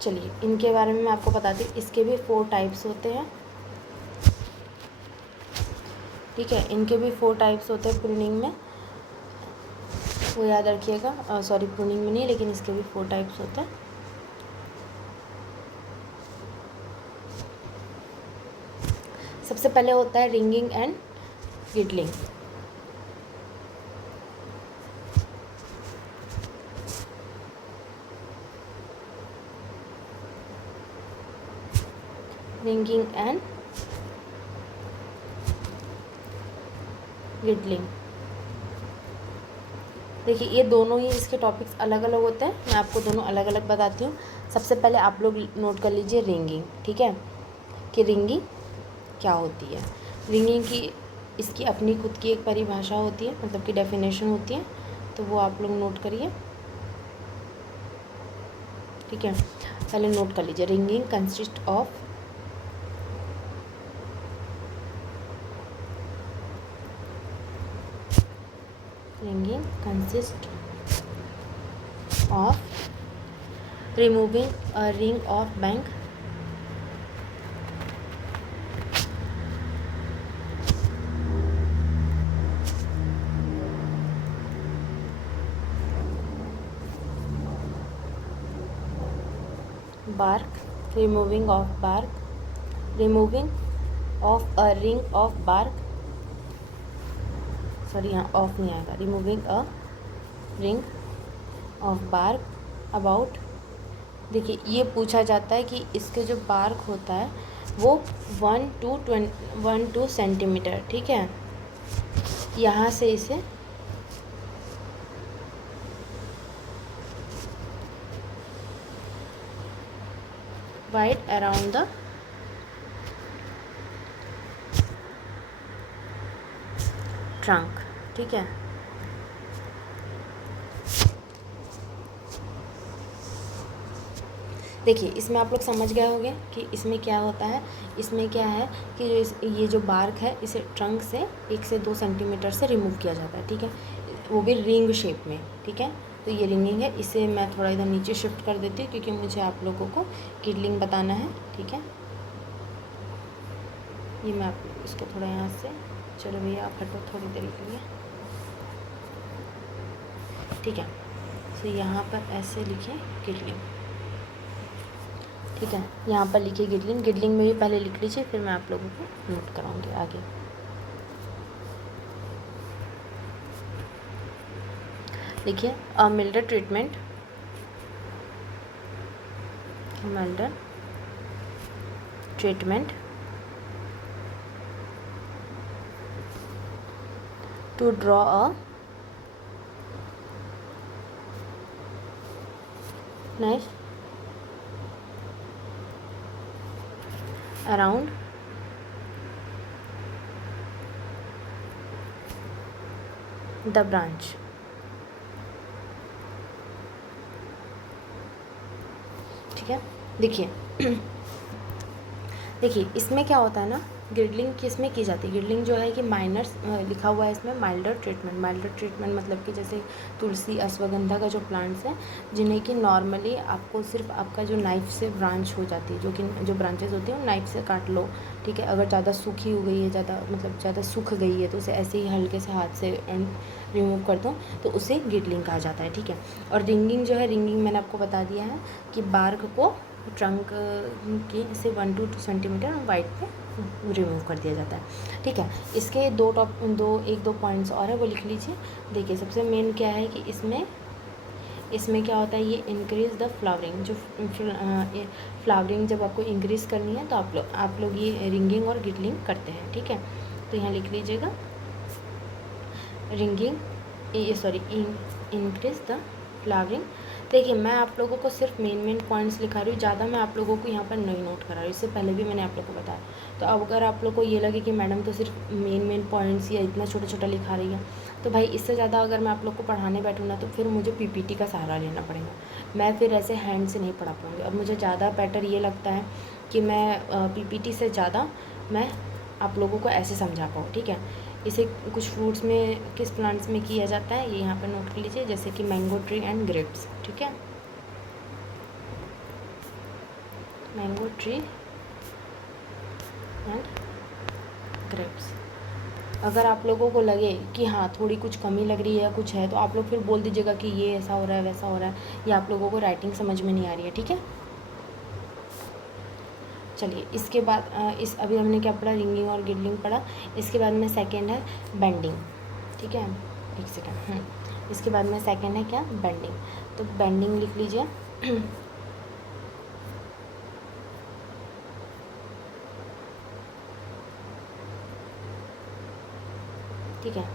चलिए इनके बारे में मैं आपको बताती हूँ। इसके भी 4 टाइप्स होते हैं। ठीक है, इनके भी 4 टाइप्स होते हैं प्रूनिंग में, वो याद रखिएगा। सॉरी, प्रूनिंग में नहीं, लेकिन इसके भी 4 टाइप्स होते हैं। सबसे पहले होता है ringing and girdling. Ringing and girdling. देखिए ये दोनों ही इसके टॉपिक्स अलग अलग होते हैं, मैं आपको दोनों अलग अलग बताती हूँ। सबसे पहले आप लोग नोट कर लीजिए रिंगिंग। ठीक है, कि रिंगिंग क्या होती है। रिंगिंग की इसकी अपनी खुद की एक परिभाषा होती है, मतलब कि डेफिनेशन होती है, तो वो आप लोग नोट करिए। ठीक है, पहले नोट कर लीजिए। Ringing consist of removing a ring of bank, bark, removing of bark, removing of a ring of bark, sorry यहाँ ऑफ नहीं आएगा, removing a ring of bark about. देखिए ये पूछा जाता है कि इसके जो बार्क होता है वो 1 to 2 सेंटीमीटर, ठीक है। यहाँ से इसे वाइड अराउंड द ट्रंक, ठीक है। देखिए इसमें आप लोग समझ गए होंगे कि इसमें क्या होता है। इसमें क्या है कि ये जो बार्क है इसे ट्रंक से 1 से 2 सेंटीमीटर से रिमूव किया जाता है, ठीक है, वो भी रिंग शेप में, ठीक है। तो ये रिंगिंग है, इसे मैं थोड़ा इधर नीचे शिफ्ट कर देती हूँ क्योंकि मुझे आप लोगों को गिडलिंग बताना है, ठीक है। ये मैं आप इसको थोड़ा यहाँ से, चलो भैया आप हटो थोड़ी देर के लिए, ठीक है। तो यहाँ पर ऐसे लिखें गिडलिंग, ठीक है। यहाँ पर लिखिए गिडलिंग, गिडलिंग में भी पहले लिख लीजिए, फिर मैं आप लोगों को नोट कराऊंगी आगे। लिखिए a milder treatment, milder treatment to draw a knife around the branch, ठीक है। देखिए देखिए इसमें क्या होता है ना, गिडलिंग किस में की जाती है। गिडलिंग जो है कि माइनर्स लिखा हुआ है इसमें, माइल्डर ट्रीटमेंट। माइल्डर ट्रीटमेंट मतलब कि जैसे तुलसी, अश्वगंधा का जो प्लांट्स हैं जिन्हें कि नॉर्मली आपको सिर्फ आपका जो नाइफ से ब्रांच हो जाती है, जो कि जो ब्रांचेस होती हैं वो नाइफ से काट लो, ठीक है। अगर ज़्यादा सूखी हो गई है, ज़्यादा मतलब ज़्यादा सूख गई है तो उसे ऐसे ही हल्के से हाथ से रिमूव कर दो तो उसे गिडलिंग कहा जाता है, ठीक है। और रिंगिंग जो है, रिंगिंग मैंने आपको बता दिया है कि बार्क को ट्रंक की से 1 to 2 सेंटीमीटर वाइड पे रिमूव कर दिया जाता है, ठीक है। इसके एक दो पॉइंट्स और है वो लिख लीजिए। देखिए सबसे मेन क्या है कि इसमें क्या होता है, ये इंक्रीज़ द फ्लावरिंग। जो फ्लावरिंग जब आपको इंक्रीज़ करनी है तो आप लोग ये रिंगिंग और गिडलिंग करते हैं, ठीक है। तो यहाँ लिख लीजिएगा रिंगिंग, इंक्रीज़ द फ्लावरिंग। देखिए मैं आप लोगों को सिर्फ मेन पॉइंट्स लिखा रही हूँ, ज़्यादा मैं आप लोगों को यहाँ पर नहीं नोट करा रही हूँ, इससे पहले भी मैंने आप लोगों को बताया। तो अब अगर आप लोग को ये लगे कि मैडम तो सिर्फ मेन पॉइंट्स या इतना छोटा छोटा लिखा रही है, तो भाई इससे ज़्यादा अगर मैं आप लोग को पढ़ाने बैठूँ ना तो फिर मुझे पीपीटी का सहारा लेना पड़ेगा। मैं फिर ऐसे हैंड से नहीं पढ़ा पाऊँगी और मुझे ज़्यादा बेटर ये लगता है कि मैं पीपीटी से ज़्यादा मैं आप लोगों को ऐसे समझा पाऊँ, ठीक है। इसे कुछ फ्रूट्स में, किस प्लांट्स में किया जाता है ये यहाँ पर नोट कर लीजिए, जैसे कि मैंगो ट्री एंड ग्रेप्स, ठीक है। Mango tree and grapes. अगर आप लोगों को लगे कि हाँ थोड़ी कुछ कमी लग रही है या कुछ है तो आप लोग फिर बोल दीजिएगा कि ये ऐसा हो रहा है वैसा हो रहा है, या आप लोगों को राइटिंग समझ में नहीं आ रही है, ठीक है। चलिए इसके बाद अभी हमने क्या पढ़ा, रिंगिंग और गिडलिंग पढ़ा। इसके बाद में सेकेंड है बेंडिंग, ठीक है। एक सेकेंड, इसके बाद में सेकेंड है क्या, बेंडिंग। तो बेंडिंग लिख लीजिए ठीक है।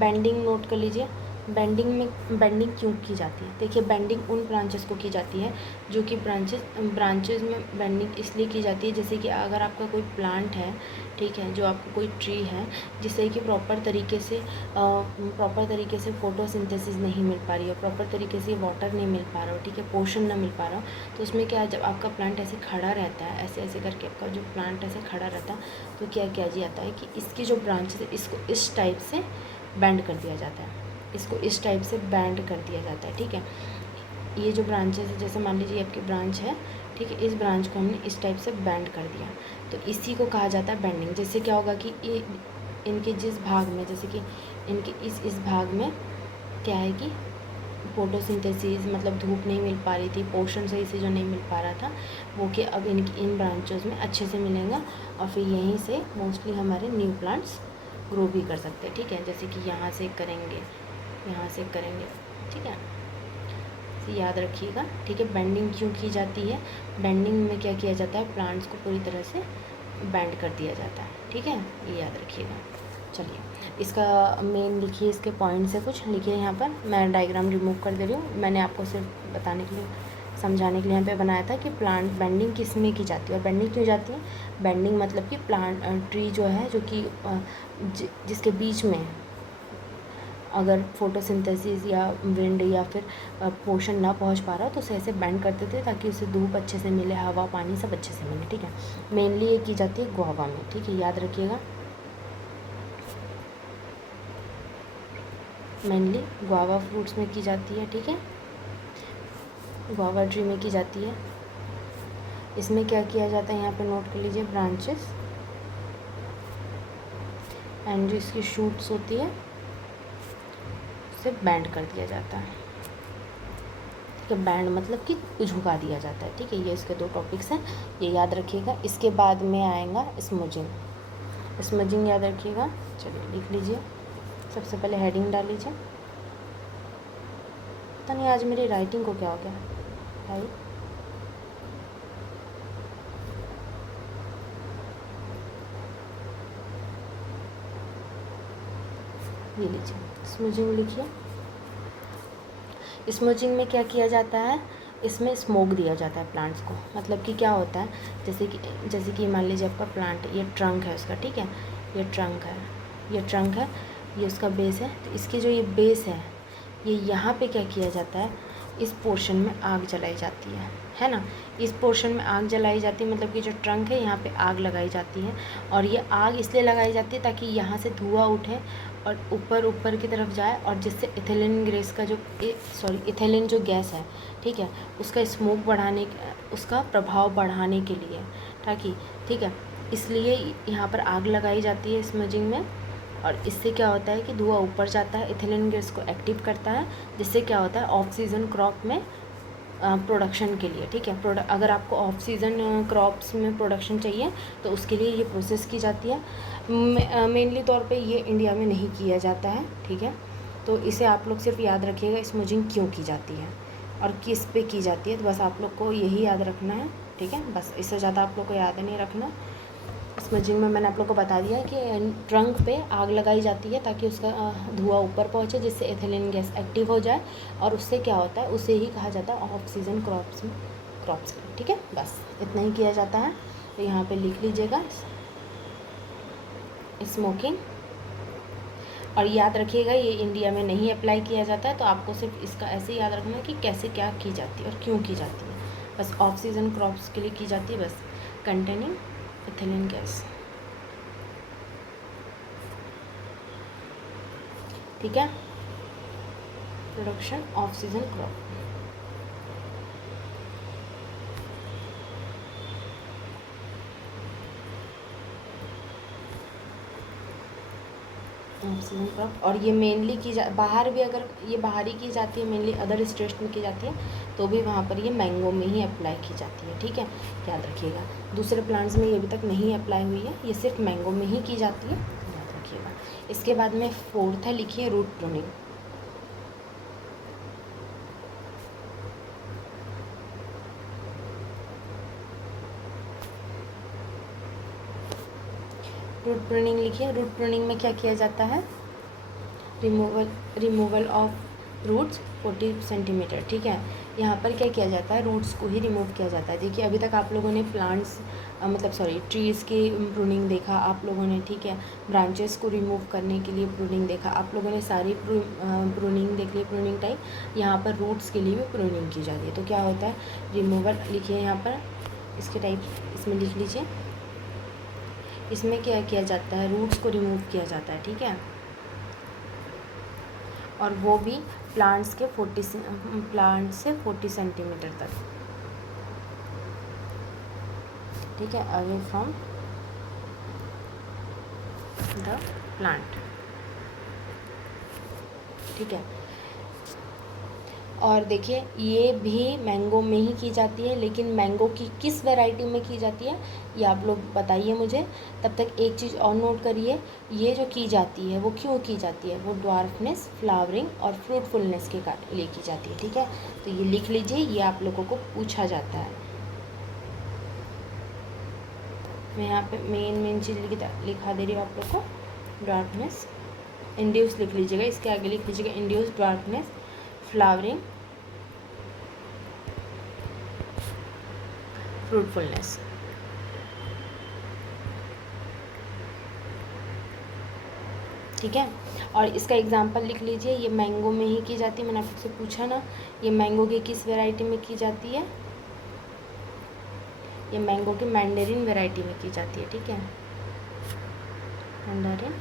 बेंडिंग नोट कर लीजिए। बेंडिंग क्यों की जाती है, देखिए बेंडिंग उन ब्रांचेस को की जाती है जो कि ब्रांचेस में बेंडिंग इसलिए की जाती है, जैसे कि अगर आपका कोई प्लांट है, ठीक है, जो आपका कोई ट्री है जिससे कि प्रॉपर तरीके से फोटोसिंथेसिस नहीं मिल पा रही है, प्रॉपर तरीके से वाटर नहीं मिल पा रहा हो, ठीक है, पोषण ना मिल पा रहा हो, तो उसमें क्या, जब आपका प्लांट ऐसे खड़ा रहता है, ऐसे ऐसे करके आपका जो प्लांट ऐसे खड़ा रहता है तो क्या किया जाता है कि इसकी जो ब्रांचेस है इसको इस टाइप से बैंड कर दिया जाता है, इसको इस टाइप से बैंड कर दिया जाता है, ठीक है। ये जो ब्रांचेस है, जैसे मान लीजिए आपकी ब्रांच है, ठीक है, इस ब्रांच को हमने इस टाइप से बैंड कर दिया, तो इसी को कहा जाता है बेंडिंग। जैसे क्या होगा कि इनके जिस भाग में, जैसे कि इनके इस भाग में क्या है कि फोटोसिंथेसिस मतलब धूप नहीं मिल पा रही थी, पोषण सही से जो नहीं मिल पा रहा था वो कि अब इन ब्रांचेस में अच्छे से मिलेगा, और फिर यहीं से मोस्टली हमारे न्यू प्लांट्स ग्रो भी कर सकते हैं, ठीक है। जैसे कि यहाँ से करेंगे, यहाँ से करेंगे, ठीक है, इसे याद रखिएगा, ठीक है। बेंडिंग क्यों की जाती है? बेंडिंग में क्या किया जाता है, प्लांट्स को पूरी तरह से बैंड कर दिया जाता है, ठीक है, ये याद रखिएगा। चलिए, इसका मेन लिखिए, इसके पॉइंट्स है कुछ लिखिए यहाँ पर। मैं डायग्राम रिमूव कर दे रही हूँ, मैंने आपको सिर्फ बताने के लिए, समझाने के लिए यहाँ पे बनाया था कि प्लांट बेंडिंग किस में की जाती है और बेंडिंग क्यों जाती है। बेंडिंग मतलब कि प्लांट ट्री जो है, जो कि जिसके बीच में अगर फोटोसिंथेसिस या विंड या फिर पोषण ना पहुंच पा रहा हो तो उसे ऐसे बैंड करते थे ताकि उसे धूप अच्छे से मिले, हवा पानी सब अच्छे से मिले, ठीक है। मेनली ये की जाती है गुआवा में, ठीक है, याद रखिएगा, मेनली गुआवा फ्रूट्स में की जाती है, ठीक है, गुआवा ट्री में की जाती है। इसमें क्या किया जाता है, यहाँ पे नोट कर लीजिए, ब्रांचेस एंड जो इसकी शूट्स होती है उसे बैंड कर दिया जाता है, ठीक है। बैंड मतलब कि झुका दिया जाता है, ठीक है। ये इसके दो टॉपिक्स हैं, ये याद रखिएगा। इसके बाद में आएगा स्मूजिंग, स्मूजिंग याद रखिएगा। चलिए लिख लीजिए, सबसे पहले हेडिंग डाल लीजिए। पता नहीं आज मेरी राइटिंग को क्या हो गया, भाई ये लीजिए, स्मूजिंग लिखिए। स्मूजिंग में क्या किया जाता है, इसमें स्मोक दिया जाता है प्लांट्स को। मतलब कि क्या होता है, जैसे कि मान लीजिए आपका प्लांट, ये ट्रंक है उसका, ठीक है, ये ट्रंक है, ये ट्रंक है, ये उसका बेस है। तो इसकी जो ये बेस है ये यहाँ पे क्या किया जाता है, इस पोर्शन में आग जलाई जाती है ना। इस पोर्शन में आग जलाई जाती है, मतलब कि जो ट्रंक है यहाँ पे आग लगाई जाती है। और ये आग इसलिए लगाई जाती है ताकि यहाँ से धुआं उठे और ऊपर की तरफ जाए, और जिससे इथेलिन गैस का जो इथेलिन जो गैस है, ठीक है, उसका स्मोक बढ़ाने, उसका प्रभाव बढ़ाने के लिए, ताकि, ठीक है, इसलिए यहाँ पर आग लगाई जाती है स्मजिंग में। और इससे क्या होता है कि धुआं ऊपर जाता है, इथेलिन गैस को एक्टिव करता है, जिससे क्या होता है ऑफ सीज़न क्रॉप में प्रोडक्शन के लिए, ठीक है। अगर आपको ऑफ सीज़न क्रॉप्स में प्रोडक्शन चाहिए तो उसके लिए ये प्रोसेस की जाती है। मेनली तौर पे ये इंडिया में नहीं किया जाता है, ठीक है। तो इसे आप लोग सिर्फ याद रखिएगा, स्मूजिंग क्यों की जाती है और किस पे की जाती है, तो बस आप लोग को यही याद रखना है, ठीक है। बस इससे ज़्यादा आप लोग को याद नहीं रखना। स्मजिंग में मैंने आप लोग को बता दिया कि ट्रंक पे आग लगाई जाती है ताकि उसका धुआं ऊपर पहुंचे, जिससे एथिलीन गैस एक्टिव हो जाए, और उससे क्या होता है, उसे ही कहा जाता है ऑफ सीज़न क्रॉप्स में, ठीक है। बस इतना ही किया जाता है, तो यहाँ पे लिख लीजिएगा स्मोकिंग। और याद रखिएगा ये इंडिया में नहीं अप्लाई किया जाता है, तो आपको सिर्फ इसका ऐसे याद रखना है कि कैसे क्या की जाती है और क्यों की जाती है। बस ऑफ सीज़न क्रॉप्स के लिए की जाती है, बस कंटेनिंग इथेलिन गैस, ठीक है। Production off season crop, off season crop. और ये मेनली बाहर भी, अगर ये बाहर ही की जाती है, मेनली अदर स्टेट्स में की जाती है, तो भी वहाँ पर ये मैंगो में ही अप्लाई की जाती है, ठीक है, याद रखिएगा। दूसरे प्लांट्स में ये अभी तक नहीं अप्लाई हुई है, ये सिर्फ मैंगो में ही की जाती है, याद रखिएगा। इसके बाद में फोर्थ है, लिखिए रूट प्रूनिंग। रूट प्रूनिंग लिखिए। रूट प्रूनिंग में क्या किया जाता है, रिमूवल ऑफ रूट्स 40 सेंटीमीटर, ठीक है। यहाँ पर क्या किया जाता है, रूट्स को ही रिमूव किया जाता है। देखिए अभी तक आप लोगों ने प्लांट्स ट्रीज़ की प्रूनिंग देखा आप लोगों ने, ठीक है। ब्रांचेस को रिमूव करने के लिए प्रूनिंग देखा आप लोगों ने, सारी प्रूनिंग देख ली, प्रूनिंग टाइप। यहाँ पर रूट्स के लिए भी प्रूनिंग की जाती है, तो क्या होता है, रिमूवल लिखिए यहाँ पर, इसके टाइप इसमें लिख लीजिए। इसमें क्या किया जाता है, रूट्स को रिमूव किया जाता है, ठीक है, और वो भी प्लांट्स से 40 सेंटीमीटर तक, ठीक है, अवे फ्रॉम द प्लांट, ठीक है। और देखिए ये भी मैंगो में ही की जाती है, लेकिन मैंगो की किस वैरायटी में की जाती है ये आप लोग बताइए मुझे। तब तक एक चीज़ और नोट करिए, ये जो की जाती है वो क्यों की जाती है, वो ड्वार्फनेस, फ्लावरिंग और फ्रूटफुलनेस के लिए की जाती है, ठीक है। तो ये लिख लीजिए, ये आप लोगों को पूछा जाता है। मैं यहाँ पे मेन चीज़ लिखा दे रही हूँ आप लोग को, ड्वार्फनेस, इंड्यूस लिख लीजिएगा, इसके आगे लिख लीजिएगा इंड्यूस ड्वार्फनेस, फ्लावरिंग, फ्रूटफुलनेस, ठीक है। और इसका एग्जांपल लिख लीजिए, ये मैंगो में ही की जाती है, मैंने आपसे पूछा ना, ये मैंगो की किस वैरायटी में की जाती है, ये मैंगो की मैंडेरिन वैरायटी में की जाती है, ठीक है, मैंडेरिन,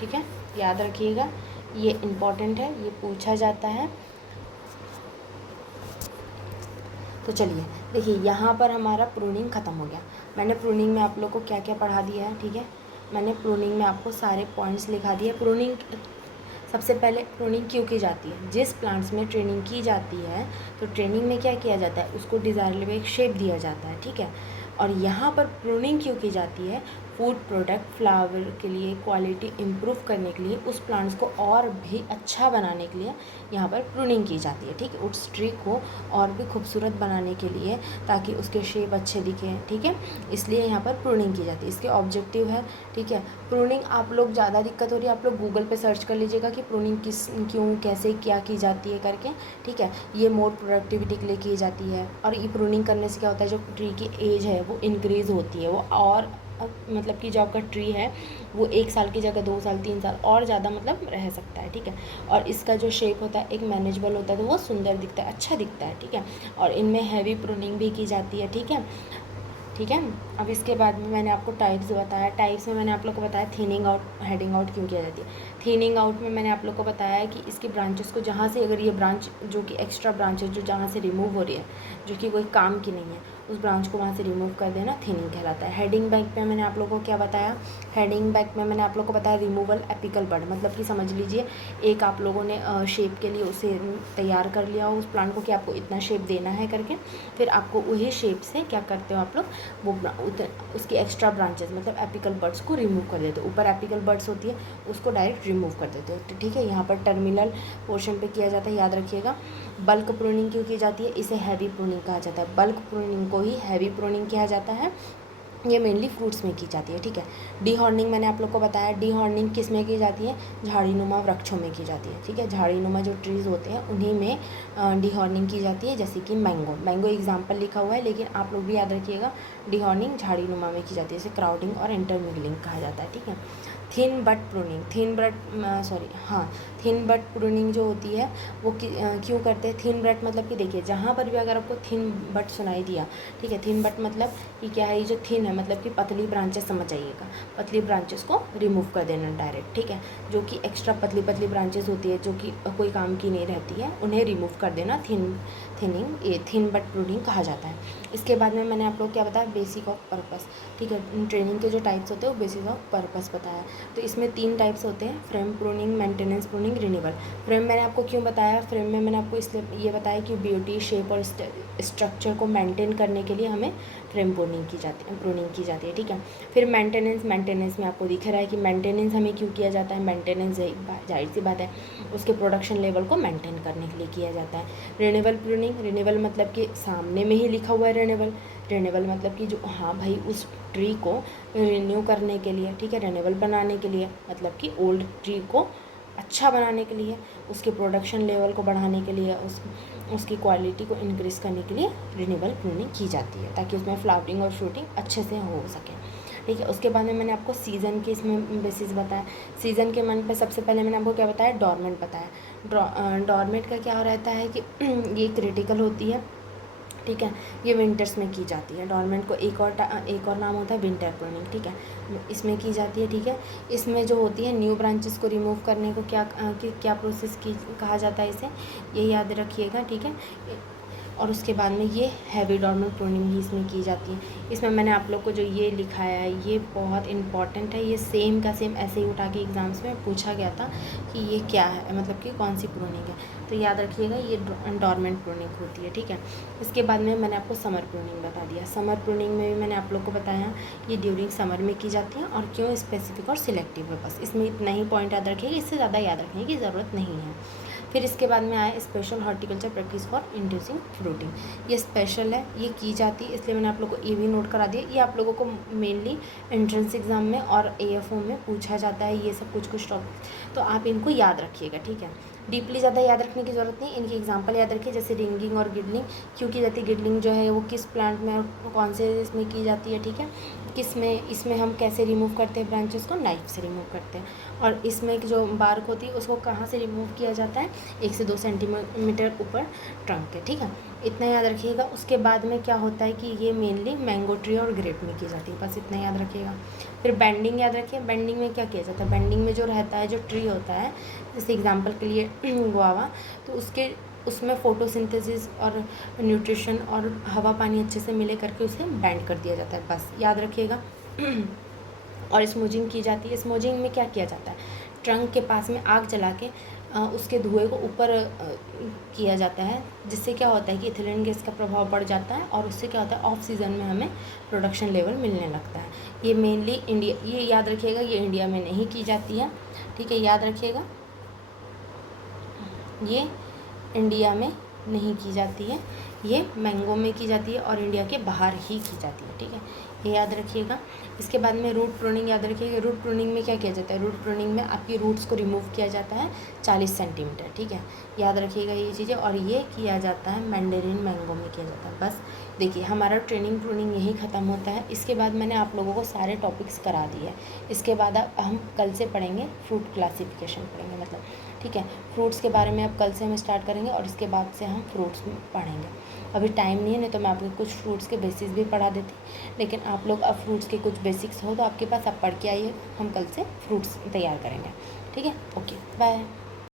ठीक है, याद रखिएगा, ये इम्पॉर्टेंट है, ये पूछा जाता है। तो चलिए देखिए, यहाँ पर हमारा प्रूनिंग ख़त्म हो गया। मैंने प्रूनिंग में आप लोग को क्या क्या पढ़ा दिया है, ठीक है, मैंने प्रूनिंग में आपको सारे पॉइंट्स लिखा दिए। प्रूनिंग, सबसे पहले प्रूनिंग क्यों की जाती है, जिस प्लांट्स में ट्रेनिंग की जाती है तो ट्रेनिंग में क्या किया जाता है, उसको डिज़ायरेबल एक शेप दिया जाता है, ठीक है। और यहाँ पर प्रूनिंग क्यों की जाती है, फूड प्रोडक्ट, फ्लावर के लिए क्वालिटी इम्प्रूव करने के लिए, उस प्लांट्स को और भी अच्छा बनाने के लिए यहाँ पर प्रूनिंग की जाती है, ठीक है, उस ट्री को और भी खूबसूरत बनाने के लिए, ताकि उसके शेप अच्छे दिखें, ठीक है, इसलिए यहाँ पर प्रूनिंग की जाती है। इसके ऑब्जेक्टिव है, ठीक है। प्रूनिंग आप लोग ज़्यादा दिक्कत हो रही है, आप लोग गूगल पे सर्च कर लीजिएगा कि प्रूनिंग किस, क्यों, कैसे, क्या की जाती है करके, ठीक है। ये मोर प्रोडक्टिविटी के लिए की जाती है। और ये प्रूनिंग करने से क्या होता है, जो ट्री की एज है वो इंक्रीज़ होती है, वो और मतलब कि जो आपका ट्री है वो 1 साल की जगह 2 साल 3 साल और ज़्यादा मतलब रह सकता है, ठीक है। और इसका जो शेप होता है एक मैनेजेबल होता है, तो वो सुंदर दिखता है, अच्छा दिखता है, ठीक है। और इनमें हैवी प्रूनिंग भी की जाती है, ठीक है, ठीक है। अब इसके बाद में मैंने आपको टाइप्स बताया। टाइप्स में मैंने आप लोग को बताया थिनिंग आउट, हेडिंग आउट क्यों किया जाती है। थिनिंग आउट में मैंने आप लोग को बताया कि इसकी ब्रांचेस को जहाँ से, अगर ये ब्रांच जो कि एक्स्ट्रा ब्रांचेस जो जहाँ से रिमूव हो रही है, जो कि कोई काम की नहीं है, उस ब्रांच को वहाँ से रिमूव कर देना थिनिंग कहलाता है। हेडिंग बैक में मैंने आप लोगों को क्या बताया, हेडिंग बैक में मैंने आप लोग को बताया रिमूवल एपिकल बड, मतलब कि समझ लीजिए एक आप लोगों ने शेप के लिए उसे तैयार कर लिया हो उस प्लांट को कि आपको इतना शेप देना है करके, फिर आपको वही शेप से क्या करते हो आप लोग, वो उसकी एक्स्ट्रा ब्रांचेस मतलब एपिकल बर्ड्स को रिमूव कर देते हो। ऊपर एपिकल बर्ड्स होती है उसको डायरेक्ट रिमूव कर देते हो, तो ठीक है। यहाँ पर टर्मिनल पोर्शन पे किया जाता है, याद रखिएगा। बल्क प्रूनिंग क्यों की जाती है, इसे हैवी प्रूनिंग कहा जाता है। बल्क प्रूनिंग को ही हैवी प्रूनिंग किया जाता है, ये मेनली फ्रूट्स में की जाती है, ठीक है। डीहॉर्निंग मैंने आप लोग को बताया, डीहॉर्निंग किस में की जाती है, झाड़ीनुमा वृक्षों में की जाती है, ठीक है। झाड़ीनुमा जो ट्रीज़ होते हैं उन्हीं में डीहॉर्निंग की जाती है, जैसे कि मैंगो एग्जांपल लिखा हुआ है, लेकिन आप लोग भी याद रखिएगा डीहॉर्निंग झाड़ीनुमा में की जाती है, जैसे क्राउडिंग और इंटरमिंगलिंग कहा जाता है, ठीक है। Thin but pruning, thin but pruning जो होती है वो क्यों करते हैं। थिन बट मतलब कि देखिए, जहाँ पर भी अगर आपको थिन बट सुनाई दिया, ठीक है, थिन बट मतलब कि क्या है, ये जो थिन है मतलब कि पतली ब्रांचेस समझ जाइएगा, पतली ब्रांचेस को रिमूव कर देना डायरेक्ट, ठीक है। जो कि एक्स्ट्रा पतली पतली ब्रांचेस होती है जो कि कोई काम की नहीं रहती है, उन्हें रिमूव कर देना थिनिंग, ये थिन बट प्रूनिंग कहा जाता है। इसके बाद में मैंने आप लोग क्या बताया, बेसिक ऑफ पर्पस, ठीक है। ट्रेनिंग के जो टाइप्स होते हैं वो बेसिक ऑफ पर्पस बताया। तो इसमें 3 टाइप्स होते हैं, frame pruning, maintenance pruning, renewal. Frame मैंने आपको क्यों बताया, फ्रेम में मैंने आपको इसलिए ये बताया कि ब्यूटी, शेप और स्ट्रक्चर को मेंटेन करने के लिए हमें फ्रेम प्रूनिंग की जाती है, ठीक है। फिर मेंटेनेंस में आपको दिख रहा है कि मेंटेनेंस हमें क्यों किया जाता है। मेंटेनेंस जाहिर सी बात है उसके प्रोडक्शन लेवल को मेंटेन करने के लिए किया जाता है। रिन्यूअल प्रूनिंग, रिन्यूअल मतलब कि सामने में ही लिखा हुआ है रिन्यूअल मतलब कि जो, हाँ भाई, उस ट्री को रिन्यू करने के लिए, ठीक है, रिन्यूअल बनाने के लिए, मतलब कि ओल्ड ट्री को अच्छा बनाने के लिए, उसके प्रोडक्शन लेवल को बढ़ाने के लिए, उसकी क्वालिटी को इंक्रीज़ करने के लिए रिन्यूअल प्रूनिंग की जाती है, ताकि उसमें फ्लावरिंग और फ्रूटिंग अच्छे से हो सके, ठीक है। उसके बाद में मैंने आपको सीज़न के इसमें बेसिस बताया। सीज़न के मन पे सबसे पहले मैंने आपको क्या बताया, डॉर्मेंट बताया। डॉर्मेंट का क्या रहता है कि ये क्रिटिकल होती है, ठीक है। ये विंटर्स में की जाती है। डॉर्मेंट को एक और नाम होता है विंटर प्रूनिंग, ठीक है, इसमें की जाती है, ठीक है। इसमें जो होती है न्यू ब्रांचेस को रिमूव करने को क्या प्रोसेस की कहा जाता है, इसे ये याद रखिएगा, ठीक है। और उसके बाद में ये हैवी डॉर्मल प्रूनिंग ही इसमें की जाती है। इसमें मैंने आप लोग को जो ये लिखाया है ये बहुत इंपॉर्टेंट है, ये सेम का सेम ऐसे ही उठा के एग्ज़ाम्स में पूछा गया था कि ये क्या है, मतलब कि कौन सी प्रूनिंग है, तो याद रखिएगा ये डॉर्मेंट प्रूनिंग होती है, ठीक है। इसके बाद में मैंने आपको समर प्रूनिंग बता दिया। समर प्रूनिंग में भी मैंने आप लोग को बताया ये ड्यूरिंग समर में की जाती है और क्यों स्पेसिफिक और सिलेक्टिव है, बस इसमें इतना ही पॉइंट याद रखिएगा, इससे ज़्यादा याद रखने की ज़रूरत नहीं है। फिर इसके बाद में आया special horticulture practice for inducing fruiting. ये स्पेशल है, ये की जाती है, इसलिए मैंने आप लोगों को ये भी नोट करा दिया। ये आप लोगों को मेनली एंट्रेंस एग्ज़ाम में और AFO में पूछा जाता है, ये सब कुछ टॉपिक, तो आप इनको याद रखिएगा, ठीक है। डीपली ज़्यादा याद रखने की ज़रूरत नहीं, इनकी एग्जांपल याद रखिए, जैसे रिंगिंग और गिडलिंग क्यों की जाती है, गिडलिंग जो है वो किस प्लांट में और कौन से इसमें की जाती है, ठीक है। इसमें हम कैसे रिमूव करते हैं ब्रांचेस को, नाइफ से रिमूव करते हैं। और इसमें जो बार्क होती है उसको कहाँ से रिमूव किया जाता है, 1 से 2 सेंटीमीटर ऊपर ट्रंक के, ठीक है, इतना याद रखिएगा। उसके बाद में क्या होता है कि ये मेनली मैंगो ट्री और ग्रेप में की जाती है, बस इतना याद रखिएगा। फिर बेंडिंग याद रखिए, बेंडिंग में क्या किया जाता है, बेंडिंग में जो रहता है, जो ट्री होता है, जैसे एग्जांपल के लिए गुआवा, तो उसमें फोटोसिंथेसिस और न्यूट्रिशन और हवा पानी अच्छे से मिले करके उसे बैंड कर दिया जाता है, बस याद रखिएगा। और स्मूजिंग की जाती है। स्मूजिंग में क्या किया जाता है, ट्रंक के पास में आग जला के उसके धुएं को ऊपर किया जाता है, जिससे क्या होता है कि इथिलीन गैस का प्रभाव बढ़ जाता है और उससे क्या होता है ऑफ सीज़न में हमें प्रोडक्शन लेवल मिलने लगता है। ये मेनली इंडिया, ये याद रखिएगा, ये इंडिया में नहीं की जाती है, ठीक है, याद रखिएगा, ये इंडिया में नहीं की जाती है, ये मैंगो में की जाती है और इंडिया के बाहर ही की जाती है, ठीक है, ये याद रखिएगा। इसके बाद में रूट प्रूनिंग याद रखिएगा। रूट प्रूनिंग में क्या किया जाता है, रूट प्रूनिंग में आपकी रूट्स को रिमूव किया जाता है 40 सेंटीमीटर, ठीक है, याद रखिएगा ये चीज़ें। और ये किया जाता है मैंडेरिन मैंगो में किया जाता है। बस देखिए हमारा ट्रेनिंग प्रूनिंग यही ख़त्म होता है। इसके बाद मैंने आप लोगों को सारे टॉपिक्स करा दिए। इसके बाद अब हम कल से पढ़ेंगे फ्रूट क्लासिफिकेशन पढ़ेंगे, मतलब ठीक है, फ्रूट्स के बारे में अब कल से हम स्टार्ट करेंगे और इसके बाद से हम फ्रूट्स पढ़ेंगे। अभी टाइम नहीं है, नहीं तो मैं आपको कुछ फ्रूट्स के बेसिस भी पढ़ा देती, लेकिन आप लोग अब फ्रूट्स के कुछ बेसिक्स हो तो आपके पास, आप पढ़ के आइए, हम कल से फ्रूट्स तैयार करेंगे, ठीक है। Okay, bye.